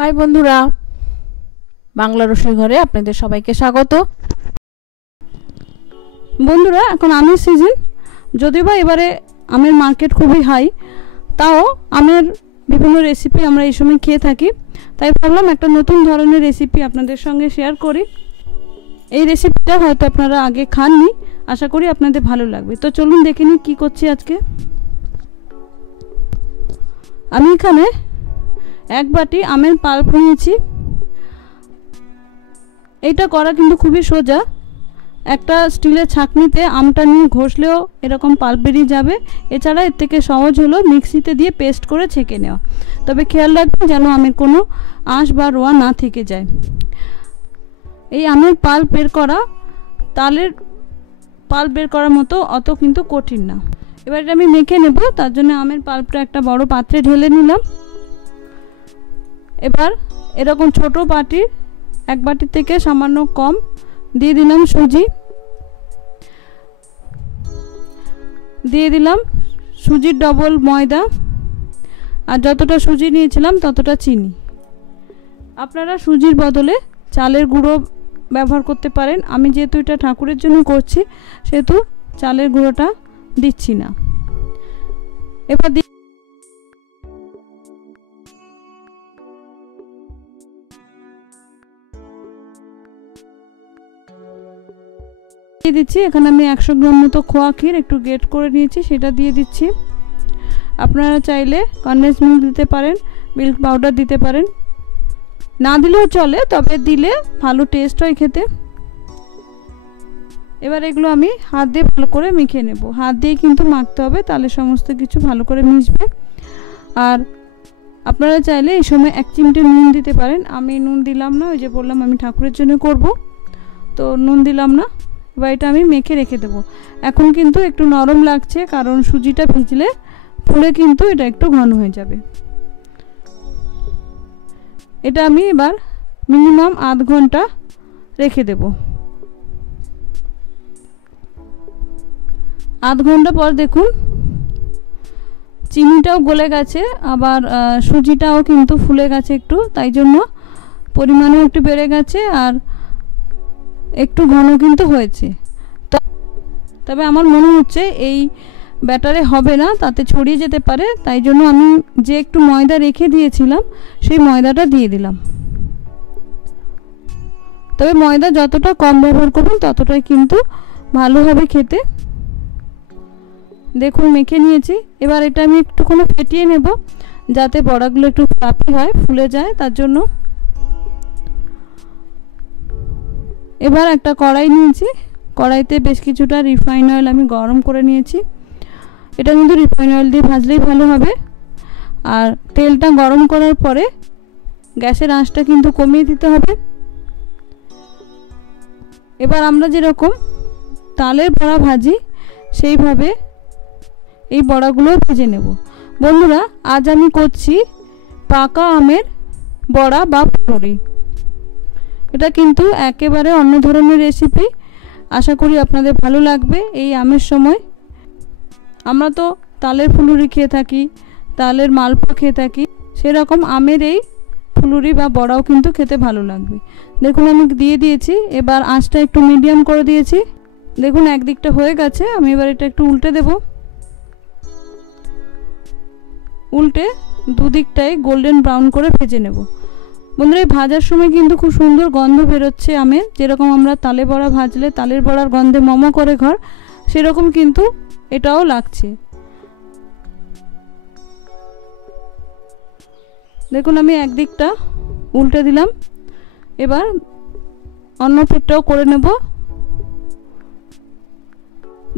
High বন্ধুরা, বাংলা রসুই ঘরে আপনাদের সবাইকে স্বাগত। বন্ধুরা, এখন আমের সিজন, যদিও বা এবারে আমের মার্কেট খুবই হাই, তাও আমের বিভিন্ন রেসিপি আমরা এই সময় খেয়ে থাকি। তাই ভাবলাম একটা নতুন ধরনের রেসিপি আপনাদের সঙ্গে শেয়ার করি। এই রেসিপিটা হয়তো আপনারা আগে খাননি, আশা করি আপনাদের ভালো লাগবে। তো চলুন দেখে নিই কী করছি আজকে। আমি এখানে এক বাটি আমের পাল্প নিয়েছি। এইটা করা কিন্তু খুবই সোজা। একটা স্টিলের ছাঁকনিতে আমটা নিয়ে ঘষলেও এরকম পাল্প বেরিয়ে যাবে। এছাড়া এর থেকে সহজ হলো মিক্সিতে দিয়ে পেস্ট করে ছেঁকে নেওয়া। তবে খেয়াল রাখবেন যেন আমের কোনো আঁশ বা রোয়া না থেকে যায়। এই আমের পাল্প বের করা তালের পাল্প বের করার মতো অত কিন্তু কঠিন না। এবার এটা আমি মেখে নেব, তার জন্য আমের পাল্পটা একটা বড় পাত্রে ঢেলে নিলাম। এবার এরকম ছোট বাটির এক বাটির থেকে সামান্য কম দিয়ে দিলাম সুজি, দিয়ে দিলাম সুজির ডবল ময়দা, আর যতটা সুজি নিয়েছিলাম ততটা চিনি। আপনারা সুজির বদলে চালের গুঁড়ো ব্যবহার করতে পারেন। আমি যেহেতু এটা ঠাকুরের জন্য করছি সেহেতু চালের গুঁড়োটা দিচ্ছি না। এবার দিয়ে দিচ্ছি এখানে আমি 100 গ্রাম মতো খোয়া ক্ষীর একটু গ্রেট করে নিয়েছি, সেটা দিয়ে দিচ্ছি। আপনারা চাইলে কনডেন্স মিল্ক দিতে পারেন, মিল্ক পাউডার দিতে পারেন, না দিলেও চলে, তবে দিলে ভালো টেস্ট হয় খেতে। এবার এগুলো আমি হাত দিয়ে ভালো করে মেখে নেব। হাত দিয়ে কিন্তু মাখতে হবে, তাহলে সমস্ত কিছু ভালো করে মিশবে। আর আপনারা চাইলে এই সময় 1 চিমটে নুন দিতে পারেন। আমি নুন দিলাম না, ওই যে বললাম আমি ঠাকুরের জন্য করব, তো নুন দিলাম না। এবার এটা আমি মেখে রেখে দেব। এখন কিন্তু একটু নরম লাগছে, কারণ সুজিটা ভিজলে ফুলে কিন্তু এটা একটু ঘন হয়ে যাবে। এটা আমি এবার মিনিমাম আধ ঘন্টা রেখে দেব। আধ ঘন্টা পর দেখুন চিনিটাও গলে গেছে, আবার সুজিটাও কিন্তু ফুলে গেছে একটু, তাই জন্য পরিমাণও একটু বেড়ে গেছে আর একটু ঘন কিন্তু হয়েছে। তবে আমার মনে হচ্ছে এই ব্যাটারে হবে না, তাতে ছড়িয়ে যেতে পারে, তাই জন্য আমি যে একটু ময়দা রেখে দিয়েছিলাম সেই ময়দাটা দিয়ে দিলাম। তবে ময়দা যতটা কম ব্যবহার করবেন ততটাই কিন্তু ভালো হবে খেতে। দেখুন মেখে নিয়েছি। এবার এটা আমি একটুখানি ফেটিয়ে নেব, যাতে বড়াগুলো একটু ফ্লাফি হয়, ফুলে যায়, তার জন্য। এবার একটা কড়াই নিয়েছি, কড়াইতে বেশ কিছুটা রিফাইন অয়েল আমি গরম করে নিয়েছি। এটা কিন্তু রিফাইন অয়েল দিয়ে ভাজলেই ভালো হবে। আর তেলটা গরম করার পরে গ্যাসের আঁচটা কিন্তু কমিয়ে দিতে হবে। এবার আমরা যেরকম তালের বড়া ভাজি সেইভাবে এই বড়াগুলো ভেজে নেব। বন্ধুরা, আজ আমি করছি পাকা আমের বড়া বা ফুলুরি। এটা কিন্তু একেবারে অন্য ধরনের রেসিপি, আশা করি আপনাদের ভালো লাগবে। এই আমের সময় আমরা তো তালের ফুলুরি খেয়ে থাকি, তালের মালপোয়া খেয়ে থাকি, সেরকম আমের এই ফুলুরি বা বড়াও কিন্তু খেতে ভালো লাগবে। দেখুন আমি দিয়ে দিয়েছি। এবার আঁচটা একটু মিডিয়াম করে দিয়েছি। দেখুন একদিকটা হয়ে গেছে, আমি এবার এটা একটু উল্টে দেব। উল্টে দুদিকটাই গোল্ডেন ব্রাউন করে ভেজে নেব। বন্ধুরা, এই ভাজার সময় কিন্তু খুব সুন্দর গন্ধ বেরোচ্ছে আমের, যেরকম আমরা তালে বড়া ভাজলে তালের বড়ার গন্ধে মোমো করে ঘর, সেরকম কিন্তু এটাও লাগছে। দেখুন আমি একদিকটা উল্টে দিলাম, এবার অন্য পিঠটাও করে নেব।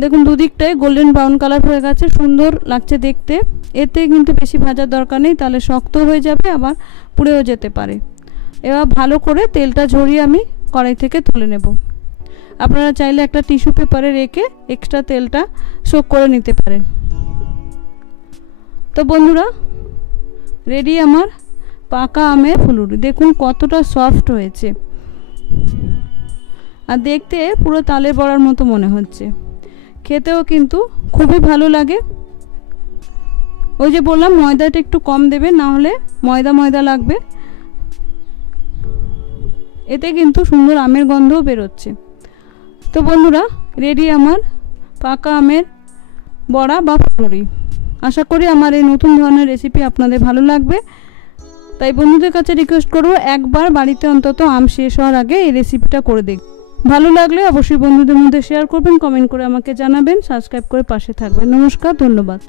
দেখুন দুদিকটাই গোল্ডেন ব্রাউন কালার হয়ে গেছে, সুন্দর লাগছে দেখতে। এতে কিন্তু বেশি ভাজার দরকার নেই, তাহলে শক্ত হয়ে যাবে, আবার পুড়েও যেতে পারে। এবার ভালো করে তেলটা ঝরিয়ে আমি কড়াই থেকে তুলে নেব। আপনারা চাইলে একটা টিস্যু পেপারে রেখে এক্সট্রা তেলটা সোক করে নিতে পারেন। তো বন্ধুরা, রেডি আমার পাকা আমের ফুলুরি। দেখুন কতটা সফট হয়েছে, আর দেখতে পুরো তালের বড়ার মতো মনে হচ্ছে, খেতেও কিন্তু খুবই ভালো লাগে। ওই যে বললাম ময়দাটা একটু কম দেবে, না হলে ময়দা ময়দা লাগবে। এতে কিন্তু সুন্দর আমের গন্ধও বেরোচ্ছে। তো বন্ধুরা, রেডি আমার পাকা আমের বড়া বা ফুলুরি। আশা করি আমার এই নতুন ধরনের রেসিপি আপনাদের ভালো লাগবে। তাই বন্ধুদের কাছে রিকোয়েস্ট করব, একবার বাড়িতে অন্তত আম শেষ হওয়ার আগে এই রেসিপিটা করে দেখ। ভালো লাগলে অবশ্যই বন্ধুদের মধ্যে শেয়ার করবেন, কমেন্ট করে আমাকে জানাবেন, সাবস্ক্রাইব করে পাশে থাকবেন। নমস্কার, ধন্যবাদ।